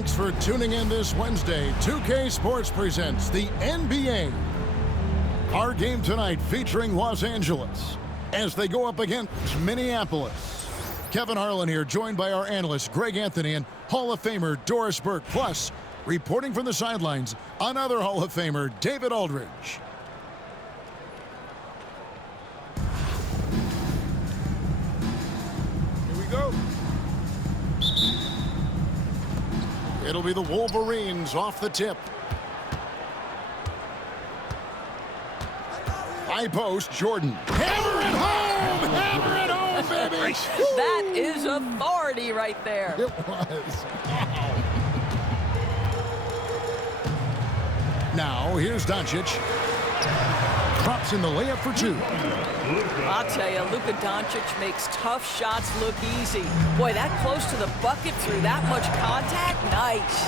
Thanks for tuning in this Wednesday. 2K Sports presents the NBA. Our game tonight featuring Los Angeles as they go up against Minneapolis. Kevin Harlan here, joined by our analysts Greg Anthony and Hall of Famer Doris Burke. Plus, reporting from the sidelines, another Hall of Famer, David Aldridge. Here we go. It'll be the Wolverines off the tip. High post, Jordan. Hammer it home! Hammer it home, baby! That is authority right there. It was. Wow. Now, here's Doncic. Drops in the layup for two. I'll tell you, Luka Doncic makes tough shots look easy. Boy, that close to the bucket through that much contact, nice.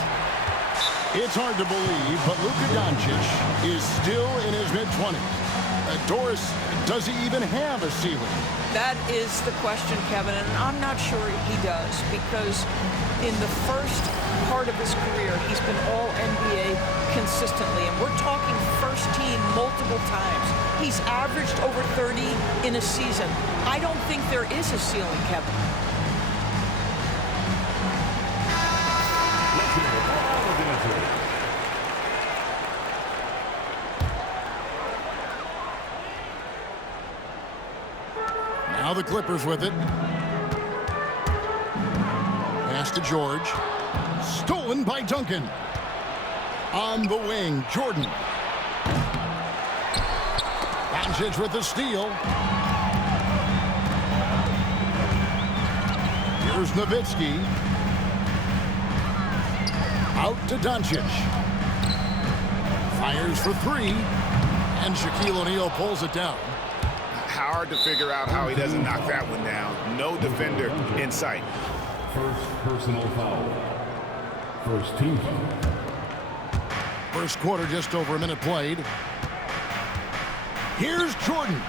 It's hard to believe, but Luka Doncic is still in his mid-20s. Doris, does he even have a ceiling? That is the question, Kevin, and I'm not sure he does, because in the first part of his career, he's been all NBA consistently, and we're talking first team multiple times. He's averaged over 30 in a season. I don't think there is a ceiling, Kevin. Now the Clippers with it. Pass to George. Stolen by Duncan. On the wing, Jordan. Doncic with the steal. Here's Nowitzki. Out to Doncic. Fires for three. And Shaquille O'Neal pulls it down. Hard to figure out how he doesn't knock that one down. No defender in sight. First personal foul. First team foul. First quarter, just over a minute played. Here's Jordan.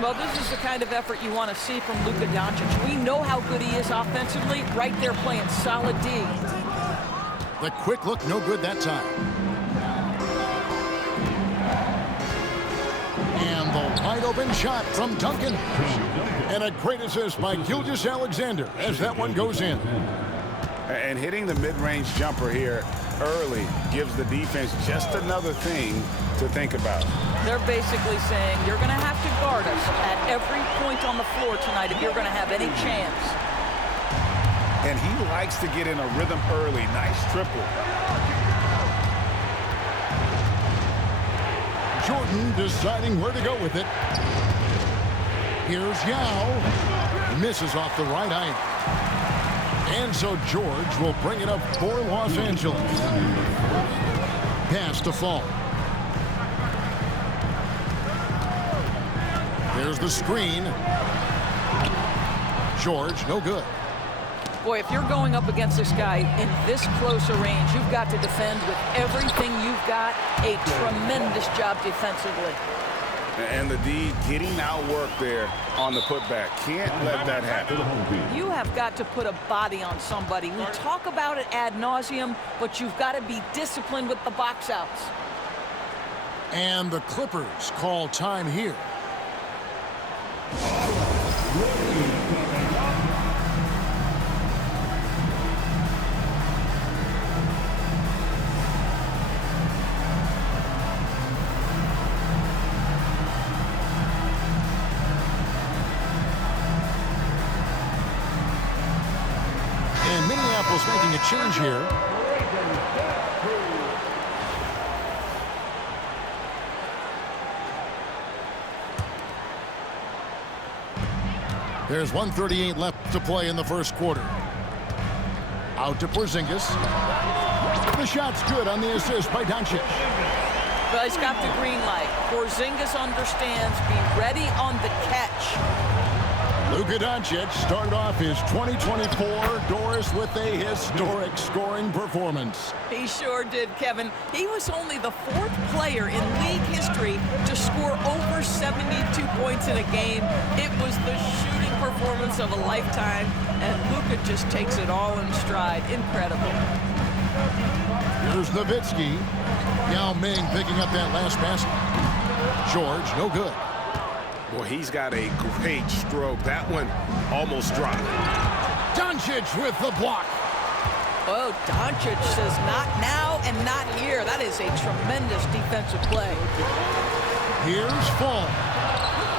Well, this is the kind of effort you want to see from Luka Doncic. We know how good he is offensively. Right there playing solid D. The quick look, no good that time. And the wide open shot from Duncan. And a great assist by Gilgeous-Alexander as that one goes in. And hitting the mid-range jumper here early gives the defense just another thing to think about. They're basically saying you're going to have to guard us at every point on the floor tonight if you're going to have any chance. And he likes to get in a rhythm early. Nice triple. Jordan deciding where to go with it. Here's Yao. Misses off the right eye. And so George will bring it up for Los Angeles. Pass to Fall. There's the screen. George, no good. Boy, if you're going up against this guy in this close a range, you've got to defend with everything you've got. A tremendous job defensively. And the D getting outwork there on the putback. Can't let that happen. You have got to put a body on somebody. We talk about it ad nauseum, but you've got to be disciplined with the box outs. And the Clippers call time here. And Minneapolis making a change here. There's 1:38 left to play in the first quarter. Out to Porzingis. The shot's good on the assist by Doncic. But he's got the green light. Porzingis understands. Be ready on the catch. Luka Doncic started off his 2024 Doris with a historic scoring performance. He sure did, Kevin. He was only the fourth player in league history to score over 72 points in a game. It was the shooting performance of a lifetime, and Luka just takes it all in stride. Incredible. Here's Nowitzki. Yao Ming picking up that last basket. George, no good. Well, he's got a great stroke. That one almost dropped. Doncic with the block. Oh, Doncic says not now and not here. That is a tremendous defensive play. Here's Fall.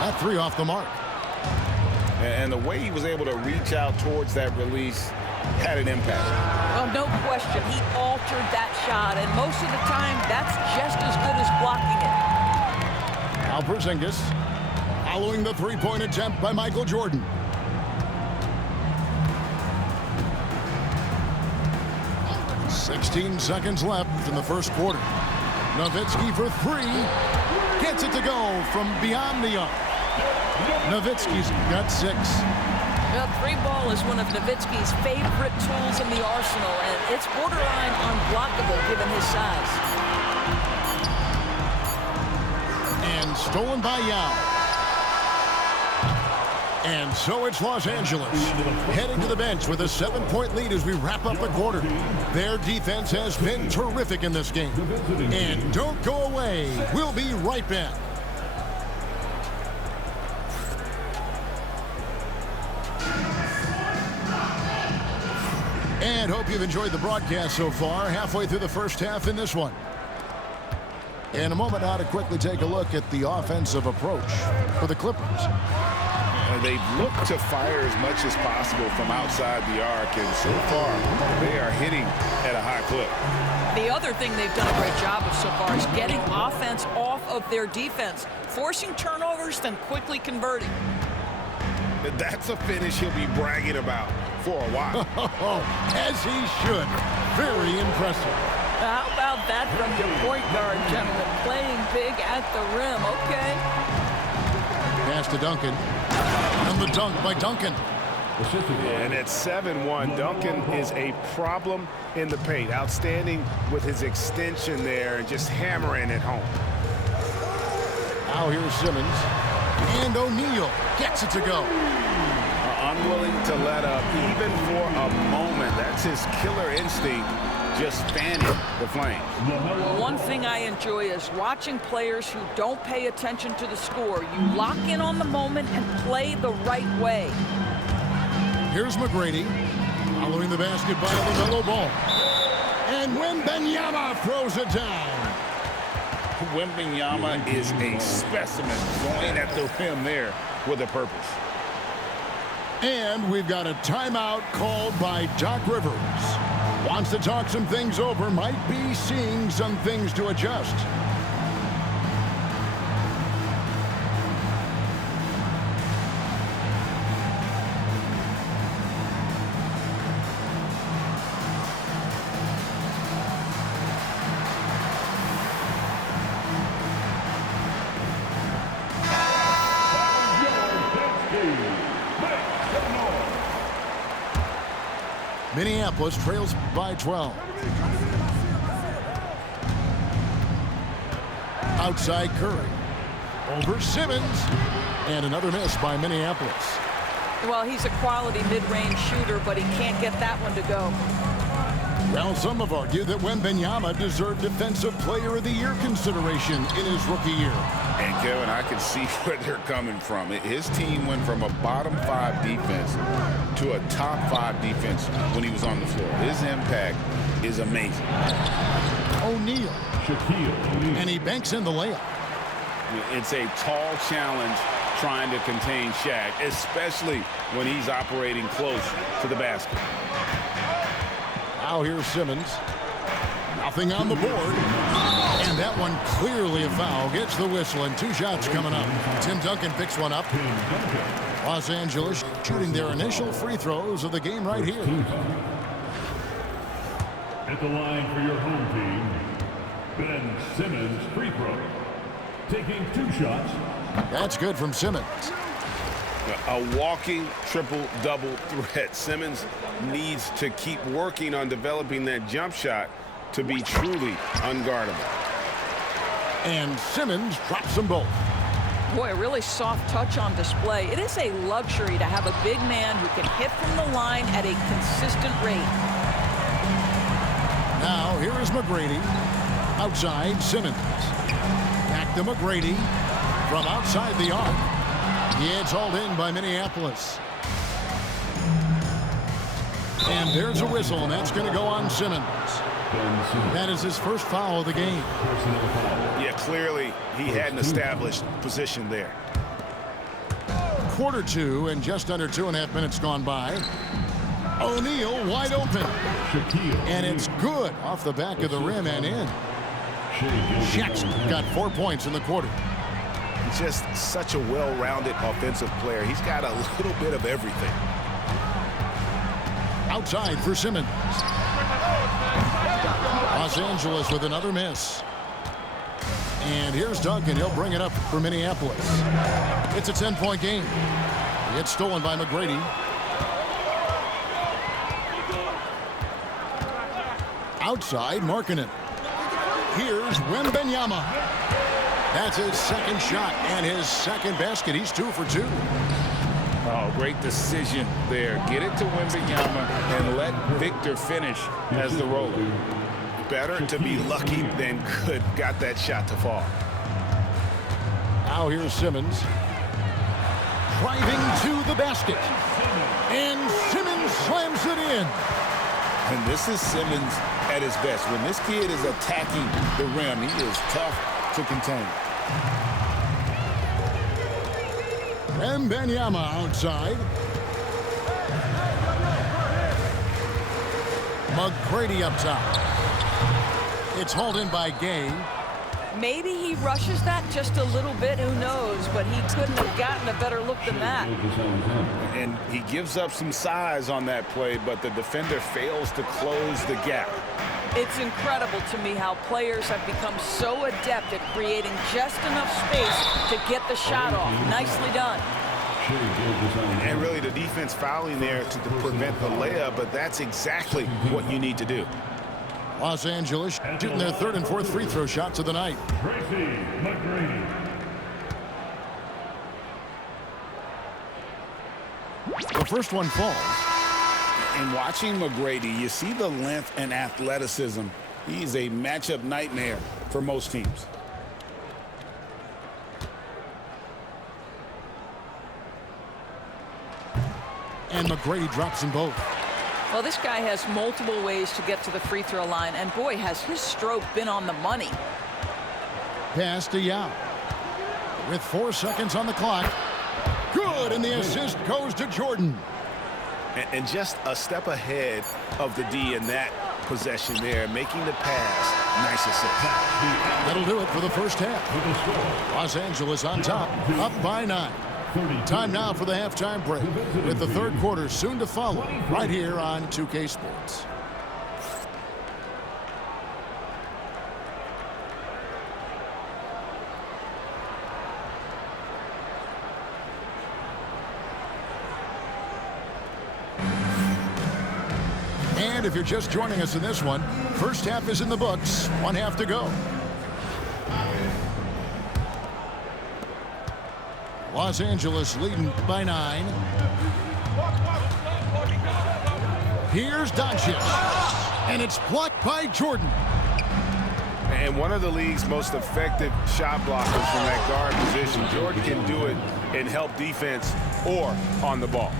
That three off the mark. And the way he was able to reach out towards that release had an impact. Well, no question. He altered that shot, and most of the time, that's just as good as blocking it. Al Porzingis following the three-point attempt by Michael Jordan. "16 seconds left in the first quarter. Nowitzki for three. Gets it to go from beyond the arc. Nowitzki's got 6. Well, three ball is one of Nowitzki's favorite tools in the arsenal, and it's borderline unblockable given his size. And stolen by Yao. And so it's Los Angeles heading to the bench with a 7-point lead as we wrap up the quarter. Their defense has been terrific in this game. And don't go away. We'll be right back. And hope you've enjoyed the broadcast so far. Halfway through the first half in this one. In a moment now to quickly take a look at the offensive approach for the Clippers. They've looked to fire as much as possible from outside the arc, and so far they are hitting at a high clip. The other thing they've done a great job of so far is getting offense off of their defense, forcing turnovers, then quickly converting. That's a finish he'll be bragging about for a while. As he should. Very impressive. How about that from your point guard, gentlemen? Playing big at the rim, okay? Pass to Duncan. And the dunk by Duncan. And at 7-1, Duncan is a problem in the paint. Outstanding with his extension there and just hammering it home. Now here's Simmons. And O'Neal gets it to go. Unwilling to let up even for a moment. That's his killer instinct, just fanning the flames. One thing I enjoy is watching players who don't pay attention to the score. You lock in on the moment and play the right way. Here's McGrady. Following the basket by LaMelo Ball. And Wembanyama throws it down. Wembanyama is a specimen going at the rim there with a purpose. And we've got a timeout called by Doc Rivers. Wants to talk some things over, might be seeing some things to adjust. Minneapolis trails by 12. Outside Curry. Over Simmons. And another miss by Minneapolis. Well, he's a quality mid-range shooter, but he can't get that one to go. Well, some have argued that Wembanyama deserved Defensive Player of the Year consideration in his rookie year. And Kevin, I can see where they're coming from. His team went from a bottom 5 defense to a top 5 defense when he was on the floor. His impact is amazing. O'Neal. Shaquille. And he banks in the layup. It's a tall challenge trying to contain Shaq, especially when he's operating close to the basket. Now here's Simmons. Nothing on the board. And that one clearly a foul. Gets the whistle and 2 shots coming up. Tim Duncan picks one up. Los Angeles shooting their initial free throws of the game right here. At the line for your home team, Ben Simmons free throw. Taking 2 shots. That's good from Simmons. A walking triple-double threat. Simmons needs to keep working on developing that jump shot to be truly unguardable. And Simmons drops them both. Boy, a really soft touch on display. It is a luxury to have a big man who can hit from the line at a consistent rate. Now here is McGrady. Outside, Simmons. Back to McGrady. From outside the arc. It's hauled in by Minneapolis. And there's a whistle, and that's going to go on Simmons. That is his first foul of the game. Yeah, clearly he had an established position there. Quarter two, and just under 2.5 minutes gone by. O'Neal wide open. And it's good off the back of the rim and in. Shaq's got 4 points in the quarter. Just such a well-rounded offensive player. He's got a little bit of everything. Outside for Simmons. Los Angeles with another miss. And here's Duncan. He'll bring it up for Minneapolis. It's a 10-point game. It's stolen by McGrady. Outside, Markkanen. Here's Wembanyama. That's his second shot and his second basket. He's 2 for 2. Oh, great decision there. Get it to Wembanyama and let Victor finish as the roller. Better to be lucky than good. Got that shot to fall. Now here's Simmons. Driving to the basket. And Simmons slams it in. And this is Simmons at his best. When this kid is attacking the rim, he is tough to contain. Wembanyama outside. McGrady up top. It's hauled in by Gay. Maybe he rushes that just a little bit, who knows, but he couldn't have gotten a better look than that. And he gives up some size on that play, but the defender fails to close the gap. It's incredible to me how players have become so adept at creating just enough space to get the shot off. Nicely done. And really the defense fouling there to prevent the layup, but that's exactly what you need to do. Los Angeles shooting their third and fourth free throw shots of the night. The first one falls. And watching McGrady, you see the length and athleticism. He's a matchup nightmare for most teams. And McGrady drops them both. Well, this guy has multiple ways to get to the free throw line, and boy, has his stroke been on the money. Pass to Yao. With 4 seconds on the clock. Good, and the assist goes to Jordan. And just a step ahead of the D in that possession there, making the pass. Nice assist. That'll do it for the first half. Los Angeles on top, up by 9. Time now for the halftime break, with the third quarter soon to follow, right here on 2K Sports. And if you're just joining us in this one, first half is in the books, 1 half to go. Los Angeles leading by 9. Here's Doncic. And it's blocked by Jordan. And one of the league's most effective shot blockers from that guard position. Jordan can do it and help defense or on the ball.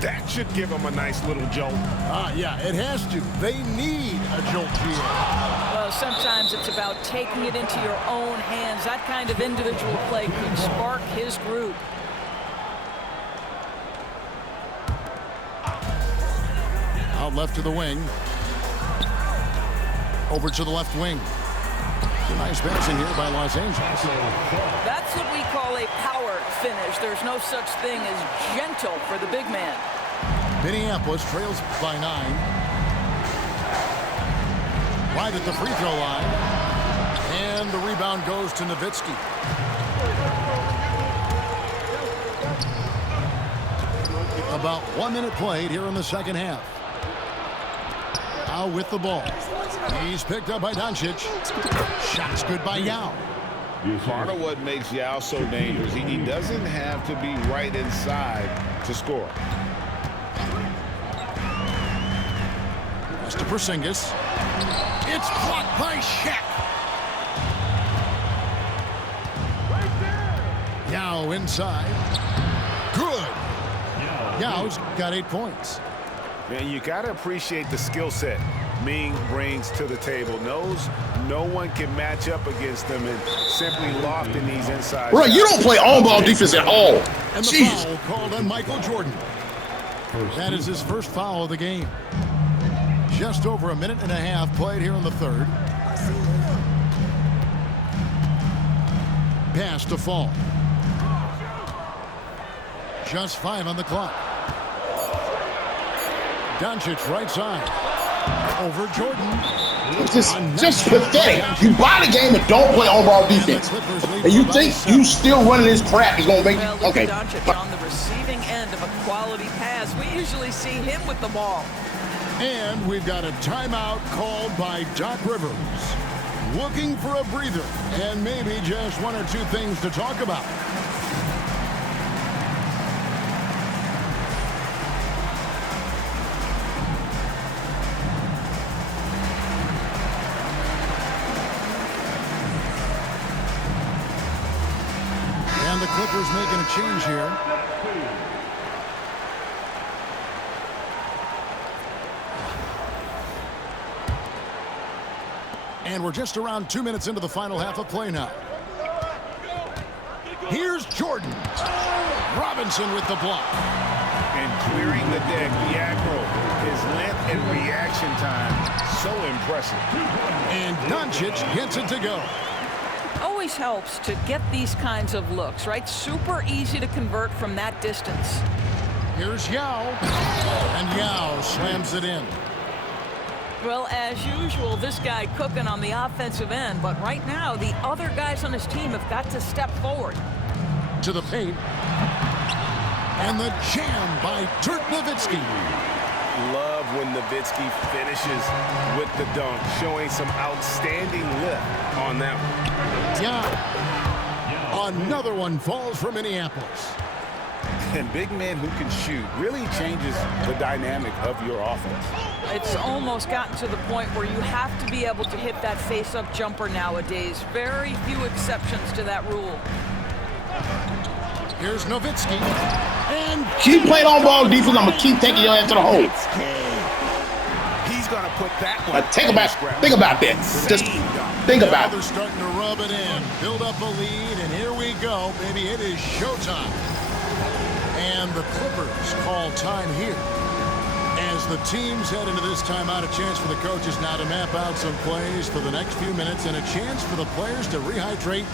That should give them a nice little jolt. Yeah, it has to. They need a jolt here. Well, sometimes it's about taking it into your own hands. That kind of individual play could spark his group. Out left to the wing. Over to the left wing. Nice passing here by Los Angeles. That's what we call a power finish. There's no such thing as gentle for the big man. Minneapolis trails by 9. Right at the free throw line. And the rebound goes to Nowitzki. About 1 minute played here in the second half. Now with the ball. He's picked up by Doncic. Shots good by Yao. Part of what makes Yao so dangerous, he doesn't have to be right inside to score. Pass to Porzingis. It's blocked by Shaq. Yao inside. Good. Yao's got 8 points. And you got to appreciate the skill set Ming brings to the table. Knows no one can match up against them and simply locked in these inside Bro, shots. you don't play on-ball defense at all. And the Jeez. foul called on Michael Jordan. That is his first foul of the game. Just over a minute and a half played here in the third. Pass to Fall. Just 5 on the clock. Doncic right side. Over Jordan. It's just pathetic. You buy the game and don't play on-ball defense. And you think you still running this crap is going to make Well, you... look Okay. at Doncic on the receiving end of a quality pass. We usually see him with the ball. And we've got a timeout called by Doc Rivers. Looking for a breather and maybe just 1 or 2 things to talk about. And the Clippers making a change here. And we're just around 2 minutes into the final half of play now. Here's Jordan. Robinson with the block. And clearing the deck, the Admiral, his length and reaction time, so impressive. And Doncic gets it to go. Always helps to get these kinds of looks, right? Super easy to convert from that distance. Here's Yao. And Yao slams it in. Well, as usual, this guy cooking on the offensive end, but right now the other guys on his team have got to step forward. To the paint. And the jam by Dirk Nowitzki. Love when Nowitzki finishes with the dunk, showing some outstanding lift on that one. Yeah. Another one falls for Minneapolis. And big men who can shoot really changes the dynamic of your offense. It's almost gotten to the point where you have to be able to hit that face-up jumper nowadays. Very few exceptions to that rule. Here's Nowitzki. And Keep playing on-ball defense. I'm going to keep taking your ass to the hole. He's going to put that one. Think about that. Just think now about they're it. starting to rub it in. Build up a lead, and here we go. Baby, it is showtime. And the Clippers call time here. As the teams head into this timeout, a chance for the coaches now to map out some plays for the next few minutes and a chance for the players to rehydrate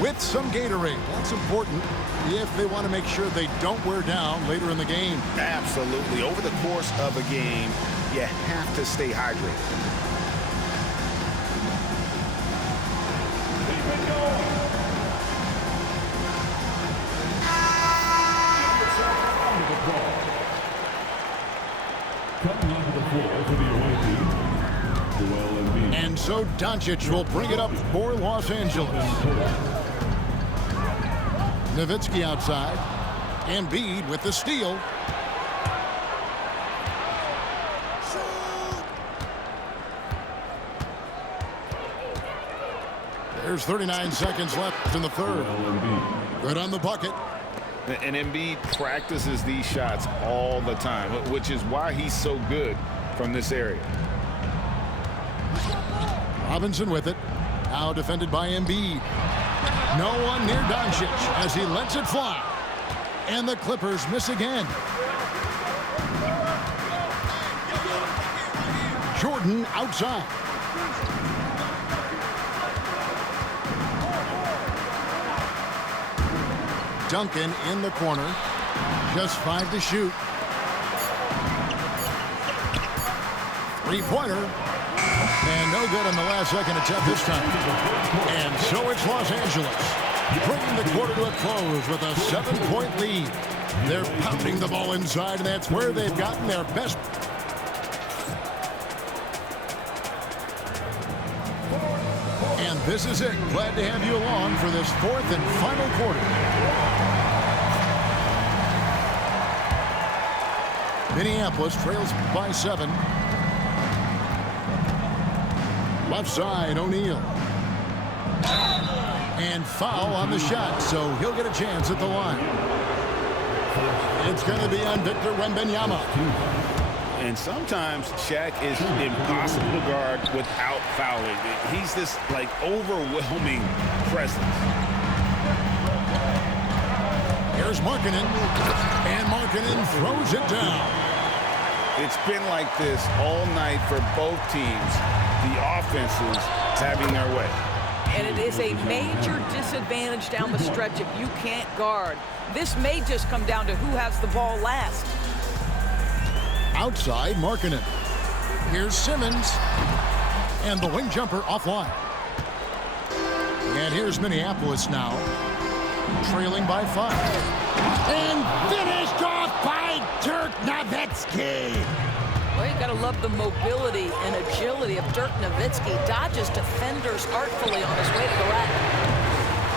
with some Gatorade. That's important if they want to make sure they don't wear down later in the game. Absolutely. Over the course of a game, you have to stay hydrated. Coming onto the floor for the away team, Joel Embiid. And so Doncic will bring it up for Los Angeles. Nowitzki outside. Embiid with the steal. There's 39 seconds left in the third. Joel Embiid. Good on the bucket. And Embiid practices these shots all the time, which is why he's so good from this area. Robinson with it. Now defended by Embiid. No one near Doncic as he lets it fly. And the Clippers miss again. Jordan outside. Duncan in the corner. Just 5 to shoot. Three-pointer. And no good on the last second attempt this time. And so it's Los Angeles, bringing the quarter to a close with a 7-point lead. They're pounding the ball inside, and that's where they've gotten their best. And this is it. Glad to have you along for this fourth and final quarter. Minneapolis trails by 7. Left side, O'Neal. And foul on the shot, so he'll get a chance at the line. It's going to be on Victor Wembanyama. And sometimes Shaq is impossible to guard without fouling. He's this, like, overwhelming presence. Here's Markkanen. And Markkanen throws it down. It's been like this all night for both teams. The offenses having their way. And it is a major disadvantage down the stretch if you can't guard. This may just come down to who has the ball last. Outside, Markkanen. Here's Simmons. And the wing jumper offline. And here's Minneapolis now. Trailing by 5. And finished off by Dirk Nowitzki. Well, you got to love the mobility and agility of Dirk Nowitzki. Dodges defenders artfully on his way to the rack.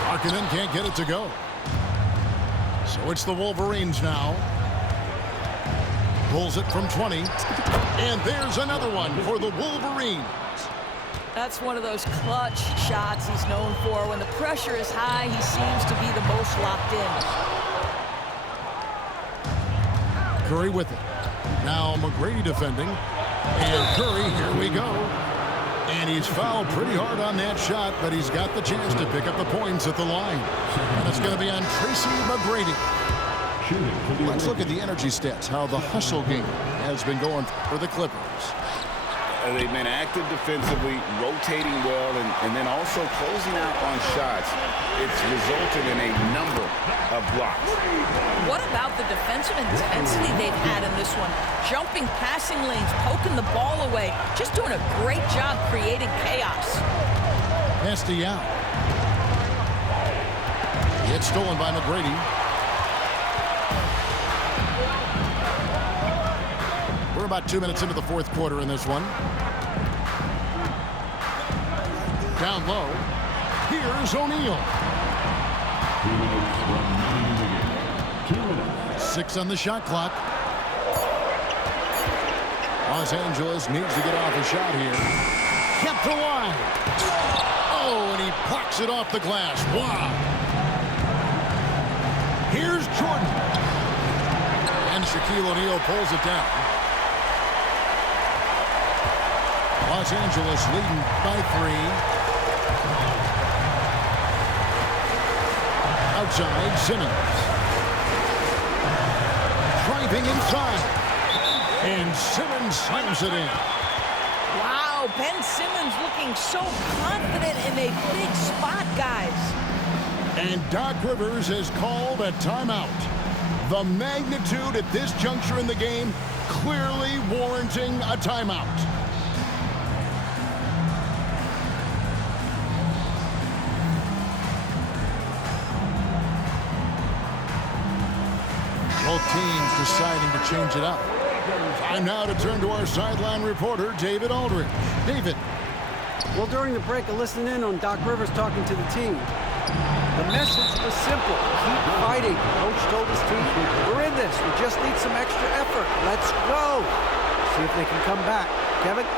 Markkanen can't get it to go. So it's the Wolverines now. Pulls it from 20. And there's another one for the Wolverines. That's one of those clutch shots he's known for. When the pressure is high, he seems to be the most locked in. Curry with it. Now McGrady defending. And Curry, here we go. And he's fouled pretty hard on that shot, but he's got the chance to pick up the points at the line. And it's going to be on Tracy McGrady. Let's look at the energy stats, how the hustle game has been going for the Clippers. They've been active defensively, rotating well, and then also closing out on shots. It's resulted in a number of blocks. What about the defensive intensity they've had in this one? Jumping passing lanes, poking the ball away, just doing a great job creating chaos. Pass to Yao. It's stolen by McGrady. We're about 2 minutes into the fourth quarter in this one. Down low. Here's O'Neal. 6 on the shot clock. Los Angeles needs to get off a shot here. Kept alive. Oh, and he plucks it off the glass. Wow. Here's Jordan. And Shaquille O'Neal pulls it down. Los Angeles leading by 3. Outside, Simmons. Driving inside. And Simmons slams it in. Wow, Ben Simmons looking so confident in a big spot, guys. And Doc Rivers has called a timeout. The magnitude at this juncture in the game clearly warranting a timeout. Both teams deciding to change it up. Time now to turn to our sideline reporter, David Aldridge. David. Well, during the break, I listened in on Doc Rivers talking to the team. The message was simple. Keep fighting. Coach told his team, we're in this. We just need some extra effort. Let's go. See if they can come back. Kevin?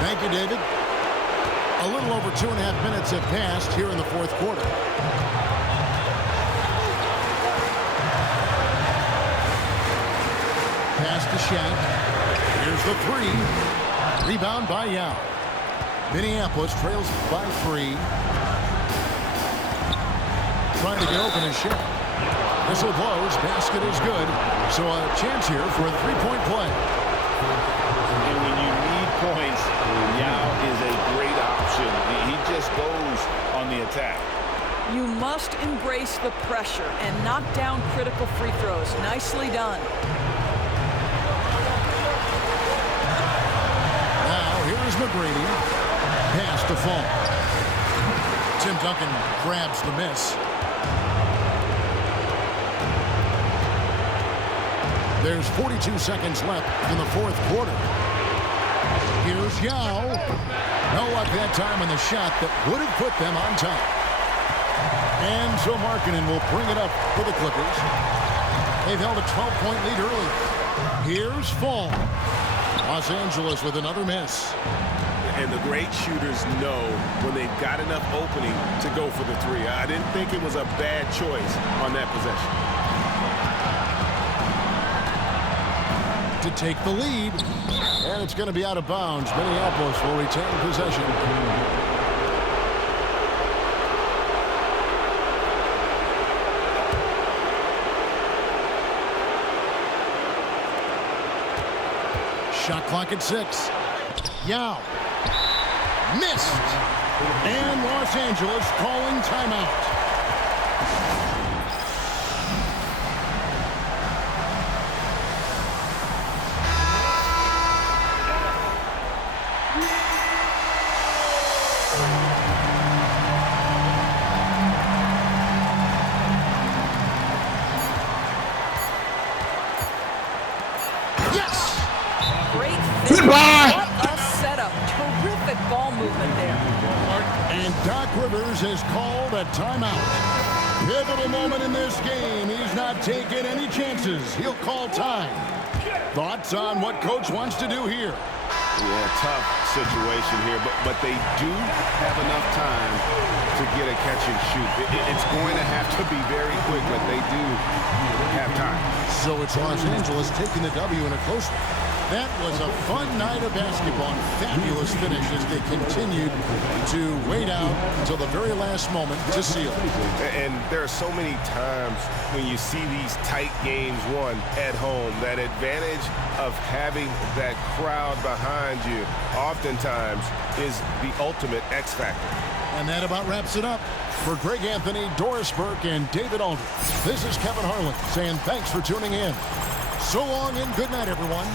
Thank you, David. A little over 2.5 minutes have passed here in the fourth quarter. Pass to Shaq. Here's the 3. Rebound by Yao. Minneapolis trails by 3. Trying to get open is Shaq. Whistle blows. Basket is good. So a chance here for a 3-point play. And when you need points, Yao is a great option. He just goes on the attack. You must embrace the pressure and knock down critical free throws. Nicely done. Here's McGrady. Pass to Fall. Tim Duncan grabs the miss. There's 42 seconds left in the fourth quarter. Here's Yao. No luck that time on the shot that would have put them on top. And so Markkanen will bring it up for the Clippers. They've held a 12-point lead early. Here's Fall. Los Angeles with another miss. And the great shooters know when they've got enough opening to go for the three. I didn't think it was a bad choice on that possession. To take the lead, and it's going to be out of bounds. Minneapolis will retain possession. Shot clock at 6. Yao. Missed. And Los Angeles calling timeout. Goodbye. What a setup. Terrific ball movement there. And Doc Rivers has called a timeout. Pivotal moment in this game. He's not taking any chances. He'll call time. Thoughts on what Coach wants to do here? Yeah, tough situation here, but they do have enough time to get a catch and shoot. It's going to have to be very quick, but they do have time. So it's Los Angeles taking the W in a close one. That was a fun night of basketball and fabulous finish as they continued to wait out until the very last moment to seal. And there are so many times when you see these tight games won at home, that advantage of having that crowd behind you oftentimes is the ultimate X factor. And that about wraps it up. For Greg Anthony, Doris Burke, and David Aldridge, this is Kevin Harlan saying thanks for tuning in. So long and good night, everyone.